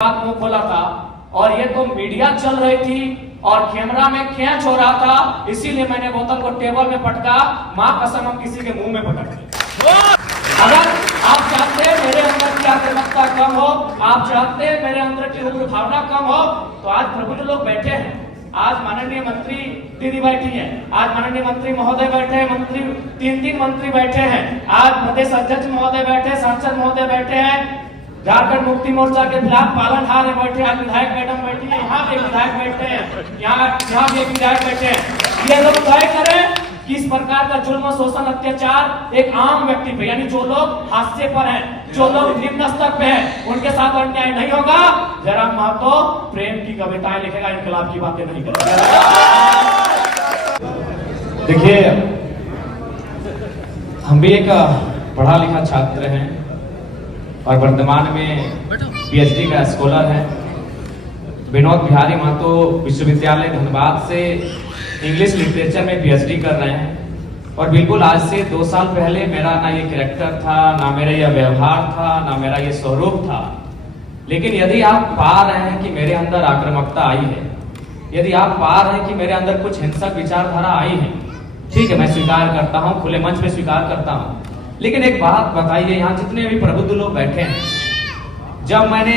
बात मुंह खोला था और ये तो मीडिया चल रही थी और कैमरा में कैच हो रहा था, इसीलिए मैंने बोतल को टेबल में पटका। मां कसम हम किसी के मुंह में पटक दी। अगर आप चाहते हैं मेरे अंदर की आक्रामकता कम हो, आप चाहते हैं मेरे अंदर की उग्र भावना कम हो, तो आज प्रबुद्ध लोग बैठे हैं। आज माननीय मंत्री दीदी बैठी है, आज माननीय मंत्री महोदय बैठे हैं, मंत्री तीन मंत्री बैठे हैं, आज प्रदेश अध्यक्ष महोदय बैठे, सांसद महोदय बैठे हैं, झारखंड मुक्ति मोर्चा के खिलाफ पालनहार बैठे, आज विधायक मैडम बैठी है, यहाँ भी विधायक बैठे हैं, यहाँ भी एक विधायक बैठे हैं। ये लोग तय करें कि इस प्रकार का जुल्म, शोषण, अत्याचार एक आम व्यक्ति पे, यानी जो लोग हाशिए पर हैं, जो लोग निम्न स्तर पे हैं, उनके साथ अन्याय नहीं होगा। जयराम महतो प्रेम की कविताएं लिखेगा, इनकलाब की बातें नहीं करेगा। देखिए, हम भी एक पढ़ा लिखा छात्र हैं और वर्तमान में पीएचडी का स्कॉलर है। विनोद बिहारी महतो विश्वविद्यालय धनबाद से इंग्लिश लिटरेचर में पीएचडी कर रहे हैं। और बिल्कुल आज से 2 साल पहले मेरा ना ये कैरेक्टर था, ना मेरा ये व्यवहार था, ना मेरा ये स्वरूप था। लेकिन यदि आप पा रहे हैं कि मेरे अंदर आक्रामकता आई है, यदि आप पा रहे हैं कि मेरे अंदर कुछ हिंसक विचारधारा आई है, ठीक है, मैं स्वीकार करता हूँ, खुले मंच पे स्वीकार करता हूँ। लेकिन एक बात बताइए, यहाँ जितने भी प्रबुद्ध लोग बैठे हैं, जब मैंने,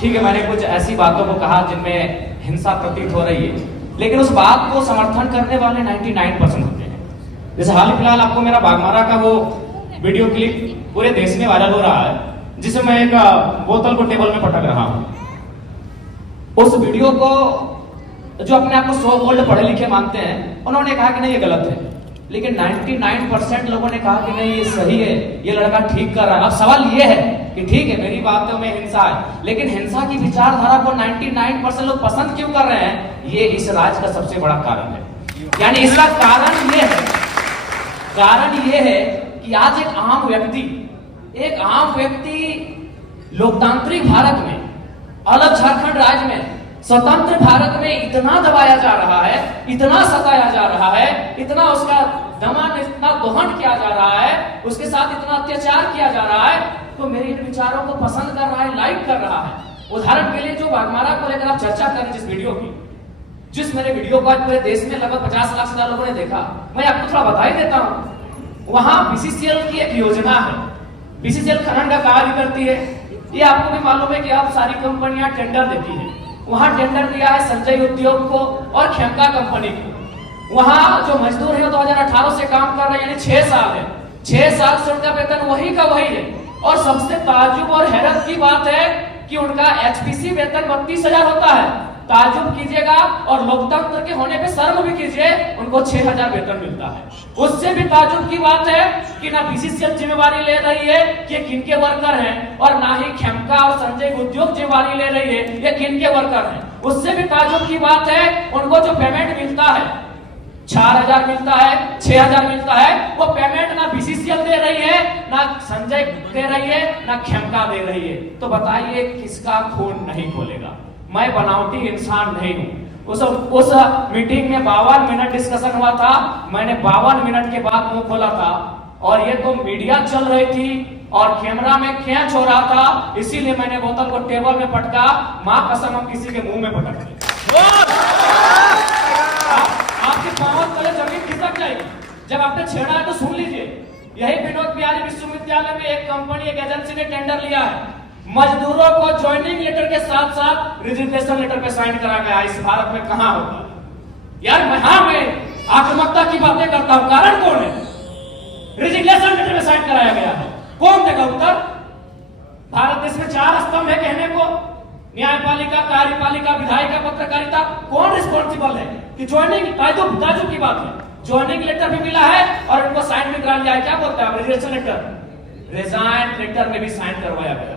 ठीक है, मैंने कुछ ऐसी बातों को कहा जिनमें हिंसा प्रतीत हो रही है, लेकिन उस बात को समर्थन करने वाले 99% होते हैं। जैसे हाल फिलहाल आपको मेरा बागमारा का वो वीडियो क्लिप पूरे देश में वायरल हो रहा है, जिसमें मैं एक बोतल को टेबल में पटक रहा हूं। उस वीडियो को जो अपने आप को सो कॉल्ड पढ़े लिखे मानते हैं, उन्होंने कहा कि नहीं ये गलत है, लेकिन 99% लोगों ने कहा कि नहीं ये सही है, ये लड़का ठीक कर रहा है। अब सवाल ये है कि ठीक है, मेरी बातों में हिंसा है, लेकिन हिंसा की विचारधारा को 99% लोग पसंद क्यों कर रहे हैं? ये इस राज का सबसे बड़ा कारण है। यानी इसका कारण ये है कि आज एक आम व्यक्ति लोकतांत्रिक भारत में, अलग झारखंड राज्य में, स्वतंत्र भारत में इतना दबाया जा रहा है, इतना सताया जा रहा है, इतना उसका दमन, इतना दोहन किया जा रहा है, उसके साथ इतना अत्याचार किया जा रहा है, तो मेरे इन विचारों को पसंद कर रहा है, लाइक कर रहा है। उदाहरण के लिए जो बागमारा को लेकर आप चर्चा करें, जिस वीडियो की, जिस मेरे वीडियो को आज पूरे देश में लगभग 50 लाख से ज्यादा लोगों ने देखा, मैं आपको थोड़ा बता ही देता हूं। वहां बीसीसीएल की एक योजना है, बीसीसीएल खनन का कार्य करती है। ये आपको भी मालूम है कि अब सारी कंपनियां टेंडर देती है। वहां टेंडर दिया है संजय उद्योग को और खेमका कंपनी को। वहां जो मजदूर है 2018 से काम कर रहे हैं, यानी 6 साल है, 6 साल से उनका वेतन वही का वही है। और सबसे ताज्जुब और हैरत की बात है कि उनका एचपीसी वेतन 32,000 होता है। ताज्जुब कीजिएगा और लोकतंत्र के होने पे शर्म भी कीजिए, उनको 6,000 वेतन मिलता है। उससे भी ताज्जुब की बात है कि ना बीसीसीएल जिम्मेवारी ले रही है कि किनके वर्कर हैं, और ना ही खेमका और संजय उद्योग जिम्मेवारी ले रही है ये किनके वर्कर हैं। उससे भी ताज्जुब की बात है, उनको जो पेमेंट मिलता है 4,000 मिलता है, 6,000 मिलता है, वो पेमेंट ना बीसीसीएल दे रही है, ना संजय दे रही है, ना खेमका दे रही है। तो बताइए किसका खून नहीं खोलेगा? मैं बनावटी इंसान नहीं हूं। उस मीटिंग में 52 मिनट डिस्कशन हुआ था, मैंने 52 मिनट के बाद मुंह खोला था और ये तो मीडिया चल रही थी और कैमरा में कैच हो रहा था, इसीलिए मैंने बोतल को टेबल में पटका। मां कसम हम किसी के मुंह में पटक दी। आपके पांव तले जमीन खिसक जाएगी। जब आपने छेड़ा है तो सुन लीजिए। यही विनोद बिहारी विश्वविद्यालय में एक कंपनी, एक एजेंसी ने टेंडर लिया है, मजदूरों को ज्वाइनिंग लेटर के साथ साथ रिजिग्नेशन लेटर पे साइन करा गया। इस भारत में कहां होगा यार? मैं आक्रामकता की बातें करता हूं, कारण कौन है? रिजिग्नेशन लेटर में साइन कराया गया है, कौन देगा उत्तर? भारत देश में 4 स्तंभ है कहने को, न्यायपालिका, कार्यपालिका, विधायिका, पत्रकारिता। कौन रिस्पॉन्सिबल है कि ज्वाइनिंग? ताज्जुब की बात है, ज्वाइनिंग लेटर भी मिला है और इनको साइन भी करा लिया है। क्या बोलता है रिजिग्नेशन लेटर? रिजाइन लेटर में भी साइन करवाया गया।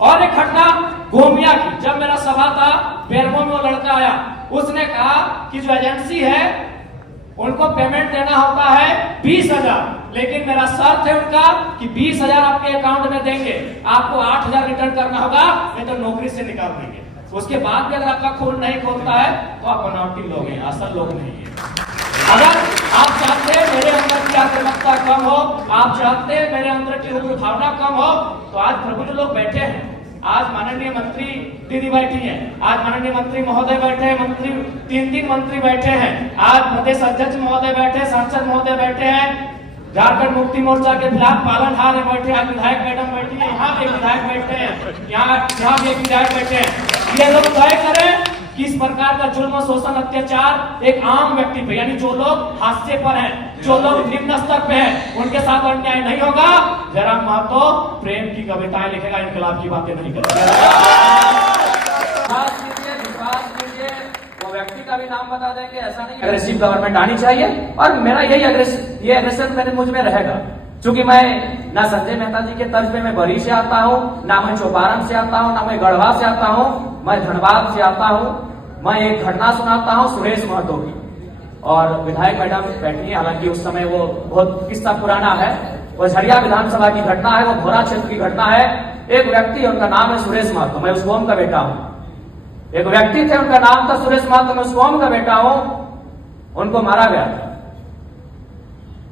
और एक घटना गोमिया की, जब मेरा सभा था बेरमो में, वो लड़का आया, उसने कहा कि जो एजेंसी है उनको पेमेंट देना होता है 20,000, लेकिन मेरा शर्त है उनका कि 20,000 आपके अकाउंट में देंगे, आपको 8,000 रिटर्न करना होगा, नहीं तो नौकरी से निकाल देंगे। उसके बाद भी अगर आपका खून नहीं खोलता है तो आप बनावटी लोग हैं, असल लोग नहीं है। अगर आप चाहते हैं मेरे अंदर की आक्रामकता कम हो, आप चाहते हैं मेरे अंदर की उग्र भावना कम हो, तो आज प्रबुद्ध लोग बैठे हैं, आज माननीय मंत्री दीदी बैठी है, आज माननीय मंत्री महोदय बैठे हैं, मंत्री तीन मंत्री बैठे हैं, आज प्रदेश अध्यक्ष महोदय बैठे, सांसद महोदय बैठे हैं, झारखंड मुक्ति मोर्चा के खिलाफ पालनहार बैठे, आज विधायक मैडम बैठी है, यहाँ भी विधायक बैठे हैं, यहाँ भी एक विधायक बैठे हैं। ये लोग तय करें कि इस प्रकार का जुल्म, शोषण, अत्याचार एक आम व्यक्ति पे, यानी जो लोग हाशिए पर हैं, जो लोग निम्न स्तर पे हैं, उनके साथ अन्याय नहीं होगा। जयराम महतो प्रेम की कविताएं लिखेगा, इनकलाब की बातें नहीं करेगा। वो व्यक्ति का भी नाम बता देंगे, ऐसा नहीं। एग्रेसिव गवर्नमेंट आनी चाहिए और मेरा यही एग्रेशन मेरे मुझ में रहेगा, क्योंकि मैं ना संजय मेहता जी के तर्ज पे मैं बरी से आता हूँ, ना मैं चौपारण से आता हूँ, ना मैं गढ़वा से आता हूँ, मैं धनबाद से आता हूँ। मैं एक घटना सुनाता हूँ सुरेश महतो की, और विधायक मैडम बैठी है, हालांकि उस समय वो बहुत किस्सा पुराना है, वो झरिया विधानसभा की घटना है, वो भोरा क्षेत्र की घटना है। एक व्यक्ति, उनका नाम है सुरेश महतो, मैं उस कौम का बेटा हूँ। एक व्यक्ति थे, उनका नाम था सुरेश महतो, मैं उस कौम का बेटा हूँ। उनको मारा गया था,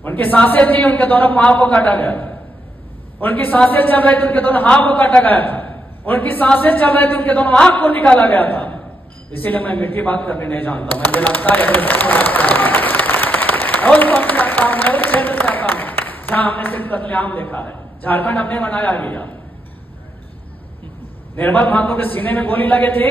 उनकी सांसें थी, उनके दोनों पांव को काटा गया था, उनकी सांसें चल रही थी, उनके दोनों हाथ को काटा गया था, उनकी सांसें चल रही थी, उनके दोनों आंख को निकाला गया था। इसीलिए मैं मीठी बात करने नहीं जानता, मुझे लगता है मैं उस क्षेत्र से आता हूं जहां हमने सिर्फ कत्लेआम देखा है। झारखंड अपने बनाया है भैया, निर्मल महतो के सीने में गोली लगे थी,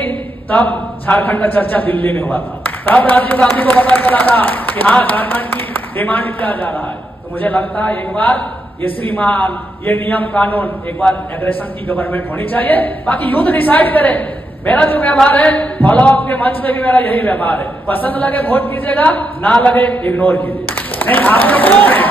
तब झारखंड का चर्चा दिल्ली में हुआ था, तब राजीव गांधी को पता चला था कि हाँ झारखंड की डिमांड किया जा रहा है। तो मुझे लगता है एक बार ये श्रीमान, ये नियम कानून, एक बार एग्रेशन की गवर्नमेंट होनी चाहिए, बाकी युद्ध डिसाइड करे। मेरा जो व्यवहार है फॉलो अप के मंच में भी मेरा यही व्यवहार है, पसंद लगे वोट कीजिएगा, ना लगे इग्नोर कीजिए। नहीं, आप जो बोल रहे हैं,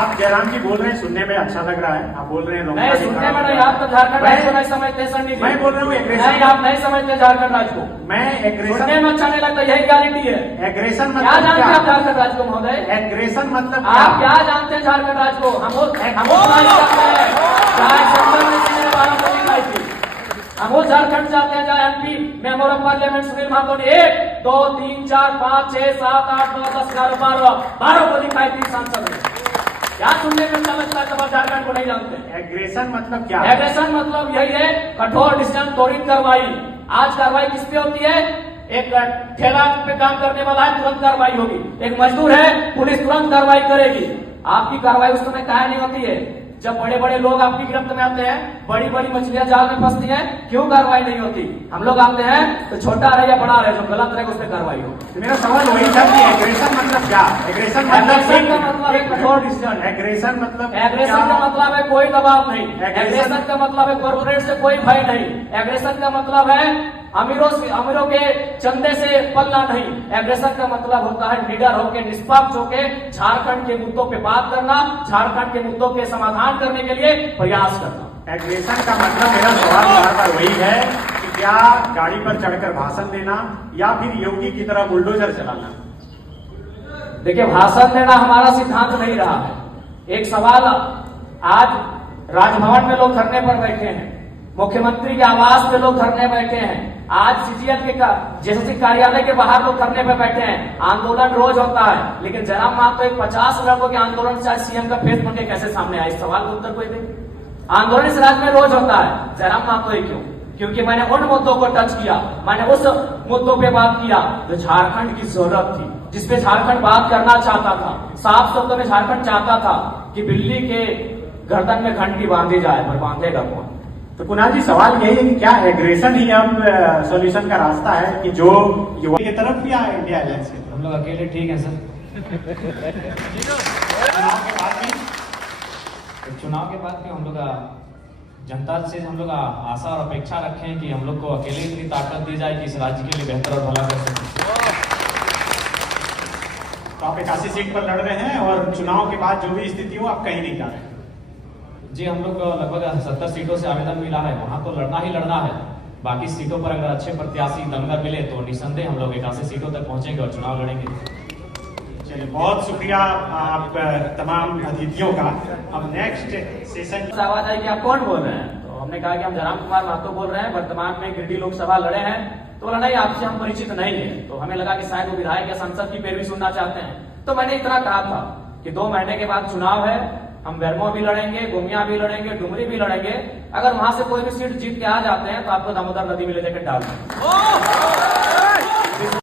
आप जयराम जी बोल रहे हैं, सुनने में अच्छा लग रहा है, आप बोल रहे हैं नहीं सुनने में नहीं, आप तो झारखंड राज्य को नहीं समझते सर। मैं बोल रहा हूँ एग्रेशन, नहीं आप नहीं समझते झारखंड राज्य को, मैं एग्रेशन सुनने में अच्छा नहीं लगता, यही क्वालिटी है। एग्रेशन क्या मतलब जानते हैं आप झारखंड राज्य को महोदय? एग्रेशन मतलब आप क्या जानते हैं झारखंड राज्य को? हम झारखंड जाते हैं, जहाँ MP member of parliament Sunil Mahato ने 1 2 3 4 5 6 7 8 9 10 11 12 को दिखाई थी सांसद ने। क्या सुनने में समझता है जब आप झारखंड को नहीं जानते? एग्रेशन मतलब क्या? एग्रेशन मतलब यही है कठोर डिसीजन, त्वरित कार्रवाई। आज कार्रवाई किस पे होती है? एक ठेला पे काम करने वाला है, तुरंत कार्रवाई होगी। एक मजदूर है, पुलिस तुरंत कार्रवाई करेगी। आपकी कार्रवाई उस समय काहे नहीं होती है? जब बड़े बड़े लोग आपकी गिरफ्त में आते हैं, बड़ी बड़ी मछलियां जाल में फंसती हैं, क्यों कार्रवाई नहीं होती? हम लोग आते हैं तो छोटा रहे या बड़ा रहे, जो गलत रहे उस पर कार्रवाई हो। मेरा सवाल वही था कि एग्रेशन मतलब क्या? एग्रेशन मतलब एक कठोर डिसीजन। एग्रेशन मतलब एग्रेशन का मतलब है कोई दबाव नहीं, एग्रेशन का मतलब है कॉर्पोरेट से कोई भय नहीं, एग्रेशन का मतलब है अमीरों के चंदे से पलना नहीं। एग्रेशन का मतलब होता है लीडर होके, निष्पक्ष होके झारखंड के मुद्दों पे बात करना, झारखंड के मुद्दों के समाधान करने के लिए प्रयास करना। एग्रेशन का मतलब, मेरा सवाल बार बार वही है कि क्या गाड़ी पर चढ़कर भाषण देना या फिर योगी की तरह बुलडोजर चलाना? देखिए, भाषण देना हमारा सिद्धांत नहीं रहा है। एक सवाल, आज राजभवन में लोग धरने पर बैठे हैं, मुख्यमंत्री के आवास पे लोग धरने बैठे हैं, आज सीजीएल के जेएसएससी कार्यालय के बाहर लोग धरने पे बैठे हैं। आंदोलन रोज होता है, लेकिन जयराम महतो एक 50 लड़कों के आंदोलन से आज सीएम का फेस बन के कैसे सामने आया? इस सवाल का उत्तर कोई दे। आंदोलन इस राज्य में रोज होता है, जयराम महतो ही क्यों? क्योंकि मैंने उन मुद्दों को टच किया, मैंने उस मुद्दों पे बात किया जो झारखंड की जरूरत थी, जिसपे झारखंड बात करना चाहता था। साफ शब्दों में झारखंड चाहता था कि बिल्ली के गर्दन में घंटी बांधी जाए, पर बांधेगा कौन? तो कुणाल जी, सवाल यही है कि क्या एग्रेशन ही अब सॉल्यूशन का रास्ता है कि जो युवा की तरफ भी आए इंडिया अलायंस के? हम लोग अकेले ठीक है सर। चुनाव के बाद भी हम लोग जनता से हम लोग आशा और अपेक्षा रखे हैं कि हम लोग को अकेले इतनी ताकत दी जाए कि इस राज्य के लिए बेहतर और भला कर सकें। तो आप 81 सीट पर लड़ रहे हैं और चुनाव के बाद जो भी स्थिति हो आप कहीं नहीं जा रहे? जी, हम लोग को लगभग 70 सीटों से आवेदन मिला है, वहां तो लड़ना ही लड़ना है। बाकी सीटों पर अगर अच्छे प्रत्याशी दमगर मिले तो निसंदेह हम लोग 81 सीटों तक पहुंचेंगे और चुनाव लड़ेंगे। चलिए, बहुत शुक्रिया आप तमाम अतिथियों का। अब नेक्स्ट सेशन आवाज आई कि आप कौन बोल रहे हैं? तो हमने कहा कि हम जयराम कुमार महतो बोल रहे हैं, वर्तमान में गिरिडीह लोकसभा लड़े हैं। तो बोला नहीं, आपसे हम परिचित नहीं है। तो हमें लगा कि शायद वो विधायक या सांसद की पैरवी सुनना चाहते हैं। तो मैंने इतना कहा था कि 2 महीने के बाद चुनाव है, हम बेरमो भी लड़ेंगे, गोमिया भी लड़ेंगे, डुमरी भी लड़ेंगे। अगर वहां से कोई भी सीट जीत के आ जाते हैं तो आपको दामोदर नदी में ले जाकर डाल देंगे।